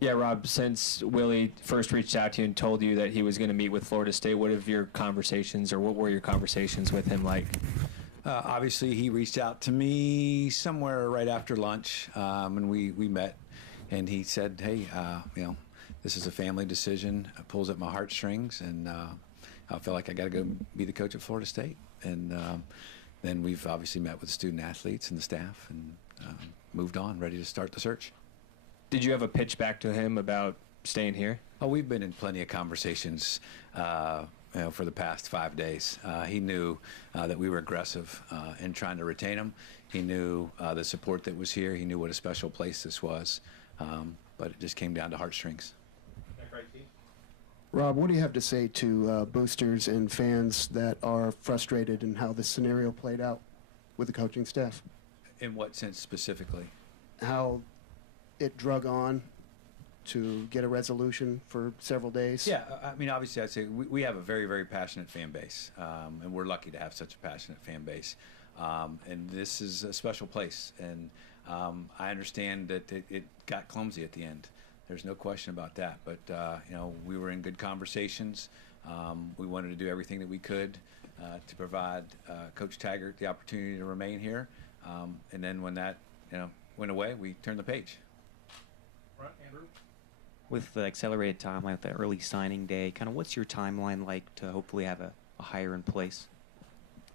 Yeah, Rob, since Willie first reached out to you and told you that he was going to meet with Florida State, what have your conversations, or what were your conversations with him like? Obviously, he reached out to me somewhere right after lunch, and we met, and he said, "Hey, this is a family decision. It pulls at my heartstrings, and I feel like I got to go be the coach at Florida State." And then we've obviously met with student athletes and the staff, and moved on, ready to start the search. Did you have a pitch back to him about staying here? Oh, we've been in plenty of conversations, for the past 5 days. He knew that we were aggressive in trying to retain him. He knew the support that was here. He knew what a special place this was. But it just came down to heartstrings. Rob, what do you have to say to boosters and fans that are frustrated in how this scenario played out with the coaching staff? In what sense specifically? How it drug on to get a resolution for several days? Yeah, I mean, obviously, I'd say we have a very, very passionate fan base, and we're lucky to have such a passionate fan base. And this is a special place, and I understand that it got clumsy at the end. There's no question about that. But we were in good conversations. We wanted to do everything that we could to provide Coach Taggart the opportunity to remain here. And then when that went away, we turned the page. Right, Andrew? With the accelerated timeline, the early signing day, kind of what's your timeline like to hopefully have a hire in place?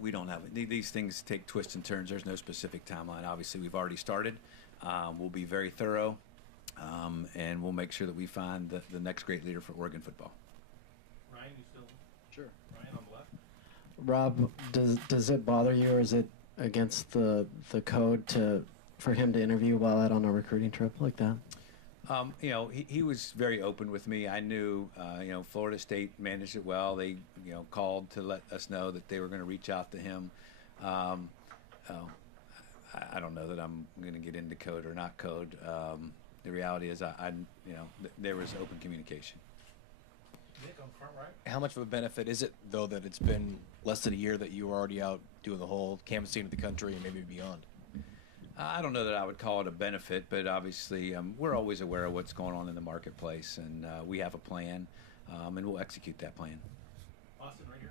We don't have it. These things take twists and turns. There's no specific timeline. Obviously, we've already started. We'll be very thorough, and we'll make sure that we find the next great leader for Oregon football. Ryan, you still? Sure. Ryan on the left. Rob, does it bother you, or is it against the code for him to interview while out on a recruiting trip like that? He was very open with me. I knew, Florida State managed it well. They, called to let us know that they were going to reach out to him. I don't know that I'm going to get into code or not code. The reality is, there was open communication. Nick on front right. How much of a benefit is it, though, that it's been less than a year that you were already out doing the whole canvassing of the country and maybe beyond? I don't know that I would call it a benefit, but obviously we're always aware of what's going on in the marketplace, and we have a plan, and we'll execute that plan. Austin right here.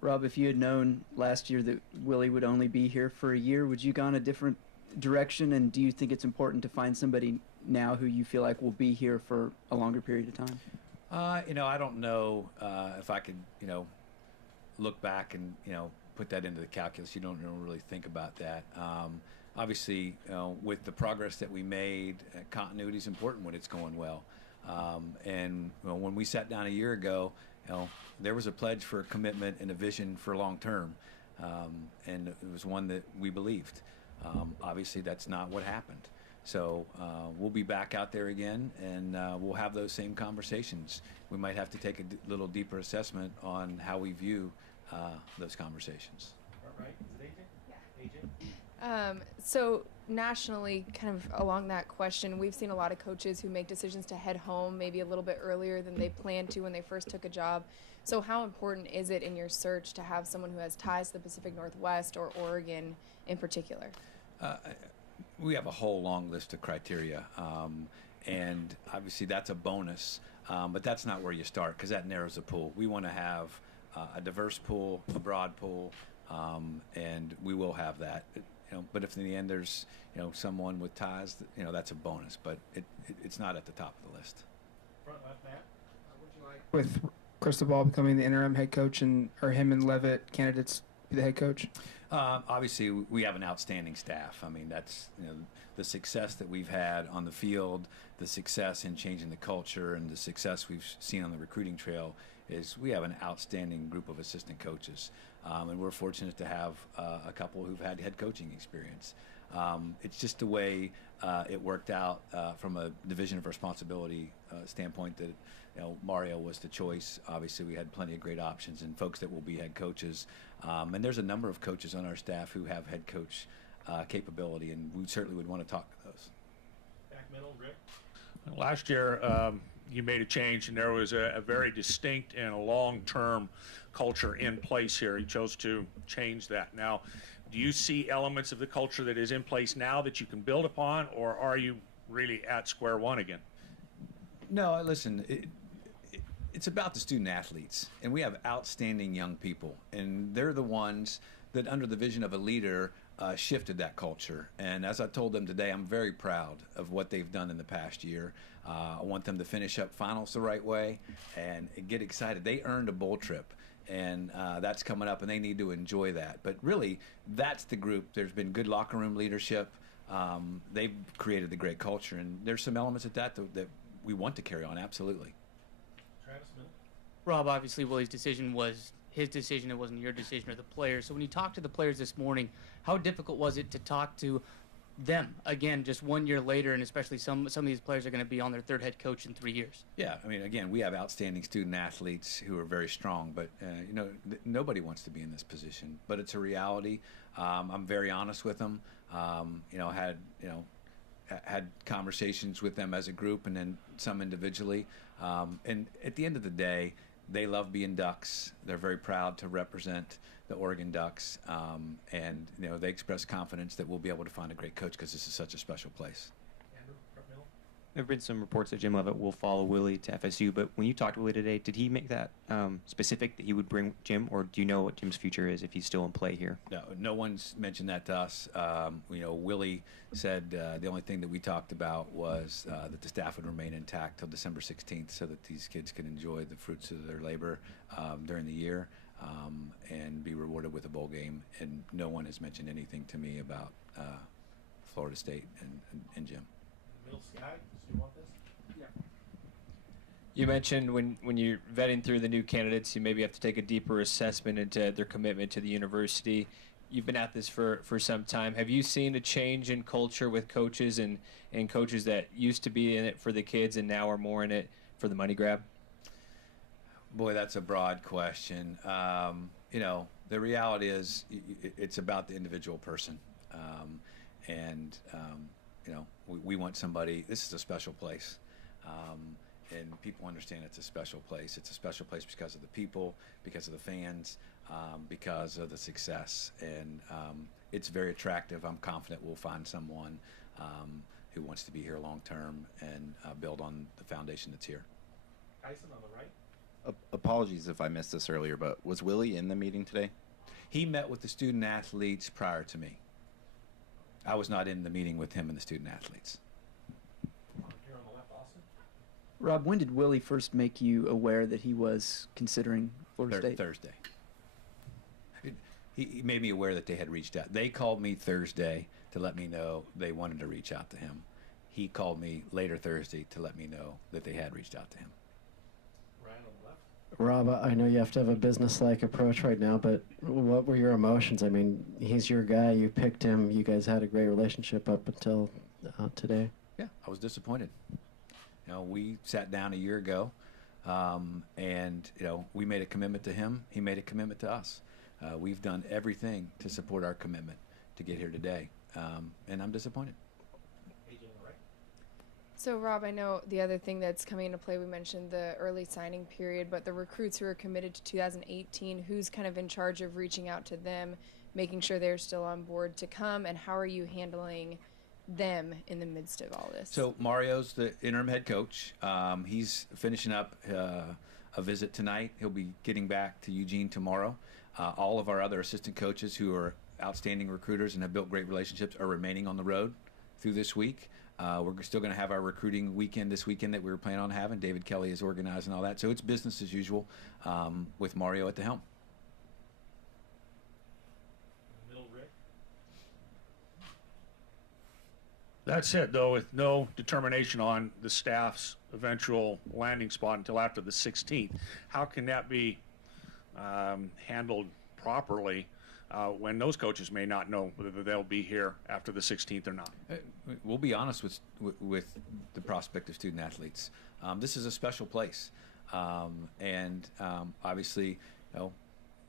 Rob, if you had known last year that Willie would only be here for a year, would you gone a different direction? And do you think it's important to find somebody now who you feel like will be here for a longer period of time? I don't know if I could, look back and, put that into the calculus. You don't really think about that. Obviously, with the progress that we made, continuity is important when it's going well. And when we sat down a year ago, there was a pledge for a commitment and a vision for long term, and it was one that we believed. Obviously, that's not what happened. So we'll be back out there again, and we'll have those same conversations. We might have to take a little deeper assessment on how we view those conversations. Right. Is it AJ? Yeah. AJ? So nationally, kind of along that question, we've seen a lot of coaches who make decisions to head home maybe a little bit earlier than they planned to when they first took a job. So how important is it in your search to have someone who has ties to the Pacific Northwest or Oregon in particular? We have a whole long list of criteria, and obviously that's a bonus, but that's not where you start, because that narrows the pool. We want to have a diverse pool, a broad pool, and we will have that. But if in the end there's someone with ties, that's a bonus. But it's not at the top of the list. Front left, Matt. Would you like with Cristobal becoming the interim head coach, or him and Levitt candidates be the head coach? Obviously, we have an outstanding staff. I mean, that's the success that we've had on the field, the success in changing the culture, and the success we've seen on the recruiting trail is we have an outstanding group of assistant coaches. And we're fortunate to have a couple who've had head coaching experience. It's just the way it worked out from a division of responsibility standpoint that Mario was the choice. Obviously, we had plenty of great options and folks that will be head coaches. And there's a number of coaches on our staff who have head coach capability, and we certainly would want to talk to those. Back middle, Rick. Last year, you made a change, and there was a very distinct and a long-term culture in place here. He chose to change that. Now, do you see elements of the culture that is in place now that you can build upon, or are you really at square one again? No, listen, it's about the student athletes, and we have outstanding young people, and they're the ones that, under the vision of a leader, shifted that culture. And as I told them today, I'm very proud of what they've done in the past year. I want them to finish up finals the right way and get excited. They earned a bowl trip, and that's coming up, and they need to enjoy that. But really, that's the group. There's been good locker room leadership. They've created the great culture, and there's some elements of that we want to carry on, absolutely. Travis Middle. Rob, obviously Willie's decision was his decision. It wasn't your decision or the players. So when you talked to the players this morning, how difficult was it to talk to them again just 1 year later, and especially some of these players are going to be on their third head coach in 3 years? Yeah, I mean, again, we have outstanding student athletes who are very strong, but nobody wants to be in this position. But it's a reality. I'm very honest with them. Had conversations with them as a group, and then some individually. And at the end of the day, they love being Ducks. They're very proud to represent the Oregon Ducks, and they express confidence that we'll be able to find a great coach because this is such a special place. Andrew, front middle. There have been some reports that Jim Levitt will follow Willie to FSU, but when you talked to Willie today, did he make that specific that he would bring Jim, or do you know what Jim's future is if he's still in play here? No one's mentioned that to us. Willie said the only thing that we talked about was that the staff would remain intact till December 16th so that these kids can enjoy the fruits of their labor during the year and be rewarded with a bowl game. And no one has mentioned anything to me about Florida State and Jim. Middle Sky. Do you want this? Yeah. You mentioned when you're vetting through the new candidates, you maybe have to take a deeper assessment into their commitment to the university. You've been at this for some time. Have you seen a change in culture with coaches and coaches that used to be in it for the kids and now are more in it for the money grab? Boy, that's a broad question. The reality is it's about the individual person. We want somebody, this is a special place. And people understand it's a special place. It's a special place because of the people, because of the fans, because of the success. And it's very attractive. I'm confident we'll find someone who wants to be here long term and build on the foundation that's here. Tyson on the right. Apologies if I missed this earlier, but was Willie in the meeting today? He met with the student athletes prior to me. I was not in the meeting with him and the student athletes. Here on the left, Austin. Rob, when did Willie first make you aware that he was considering Florida State? Thursday. He made me aware that they had reached out. They called me Thursday to let me know they wanted to reach out to him. He called me later Thursday to let me know that they had reached out to him. Ryan on the left. Rob, I know you have to have a business-like approach right now, but what were your emotions? I mean, he's your guy. You picked him. You guys had a great relationship up until today. Yeah, I was disappointed. We sat down a year ago, and we made a commitment to him. He made a commitment to us. We've done everything to support our commitment to get here today, and I'm disappointed. So, Rob, I know the other thing that's coming into play, we mentioned the early signing period, but the recruits who are committed to 2018, who's kind of in charge of reaching out to them, making sure they're still on board to come, and how are you handling them in the midst of all this? So Mario's the interim head coach. He's finishing up a visit tonight. He'll be getting back to Eugene tomorrow. All of our other assistant coaches who are outstanding recruiters and have built great relationships are remaining on the road through this week. We're still going to have our recruiting weekend this weekend that we were planning on having. David Kelly is organizing all that. So it's business as usual with Mario at the helm. Middle, Rick. That said, though, with no determination on the staff's eventual landing spot until after the 16th, how can that be handled properly when those coaches may not know whether they'll be here after the 16th or not? We'll be honest with the prospect of student athletes. This is a special place, and obviously,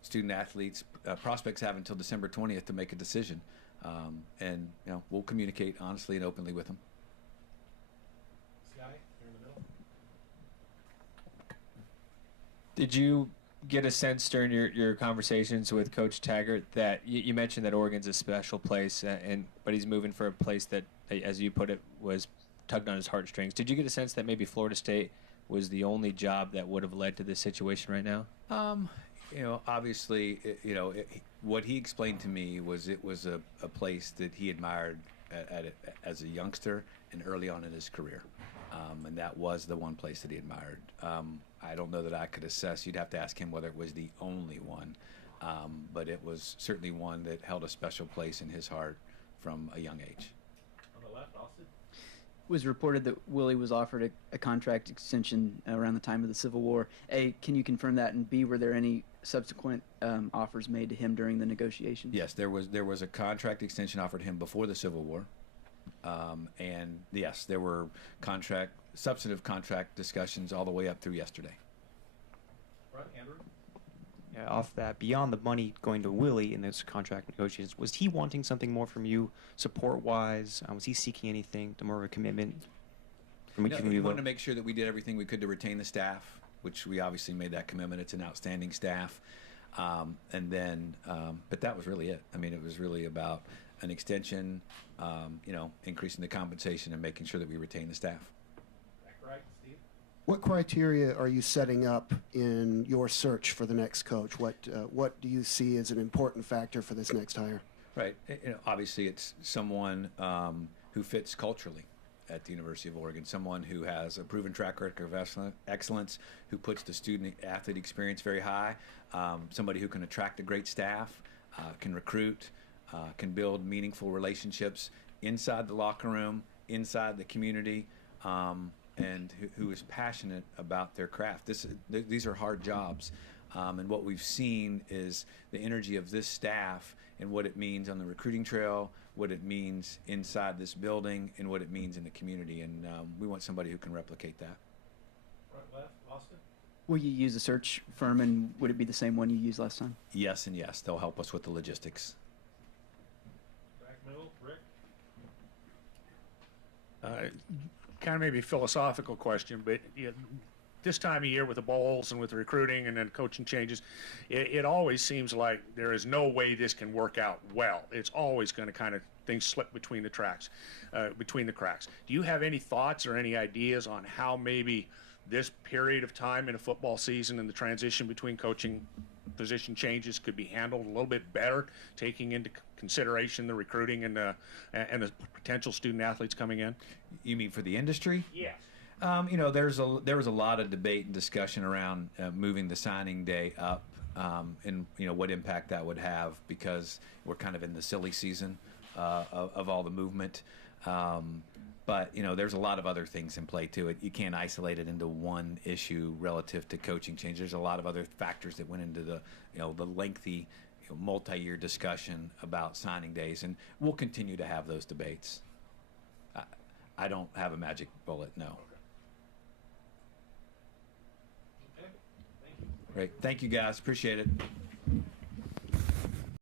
student athletes, prospects have until December 20th to make a decision, and we'll communicate honestly and openly with them. Sky, here in the middle. Did you get a sense during your conversations with Coach Taggart that you mentioned that Oregon's a special place, but he's moving for a place that, as you put it, was tugged on his heartstrings. Did you get a sense that maybe Florida State was the only job that would have led to this situation right now? Obviously, what he explained to me was it was a place that he admired as a youngster and early on in his career. And that was the one place that he admired. I don't know that I could assess. You'd have to ask him whether it was the only one. But it was certainly one that held a special place in his heart from a young age. On the left, Austin. It was reported that Willie was offered a contract extension around the time of the Civil War. A, can you confirm that? And B, were there any subsequent offers made to him during the negotiations? Yes, there was a contract extension offered him before the Civil War. And yes, there were substantive contract discussions all the way up through yesterday. Right, Andrew. Yeah, off that, beyond the money going to Willie in those contract negotiations, was he wanting something more from you, support-wise? Was he seeking anything, more of a commitment? He wanted to make sure that we did everything we could to retain the staff, which we obviously made that commitment. It's an outstanding staff. But that was really it. I mean, it was really about an extension, increasing the compensation and making sure that we retain the staff. Back right, Steve. What criteria are you setting up in your search for the next coach? What do you see as an important factor for this next hire? Right. Obviously, it's someone who fits culturally at the University of Oregon, someone who has a proven track record of excellence, who puts the student-athlete experience very high, somebody who can attract a great staff, can recruit, can build meaningful relationships inside the locker room, inside the community, and who is passionate about their craft. These are hard jobs, and what we've seen is the energy of this staff and what it means on the recruiting trail, what it means inside this building, and what it means in the community. And we want somebody who can replicate that. Right, left, Austin. Will you use a search firm, and would it be the same one you used last time? Yes and yes. They'll help us with the logistics. Back middle, Rick. Kind of maybe a philosophical question, but this time of year with the bowls and with the recruiting and then coaching changes, it always seems like there is no way this can work out well. It's always going to kind of things slip between the cracks. Do you have any thoughts or any ideas on how maybe this period of time in a football season and the transition between coaching position changes could be handled a little bit better, taking into consideration the recruiting and the potential student athletes coming in? You mean for the industry? Yes. There was a lot of debate and discussion around moving the signing day up, and what impact that would have, because we're kind of in the silly season of all the movement. But there's a lot of other things in play to it. You can't isolate it into one issue relative to coaching change. There's a lot of other factors that went into the lengthy, multi-year discussion about signing days, and we'll continue to have those debates. I don't have a magic bullet, no. Okay. Thank you. Great. Thank you, guys. Appreciate it.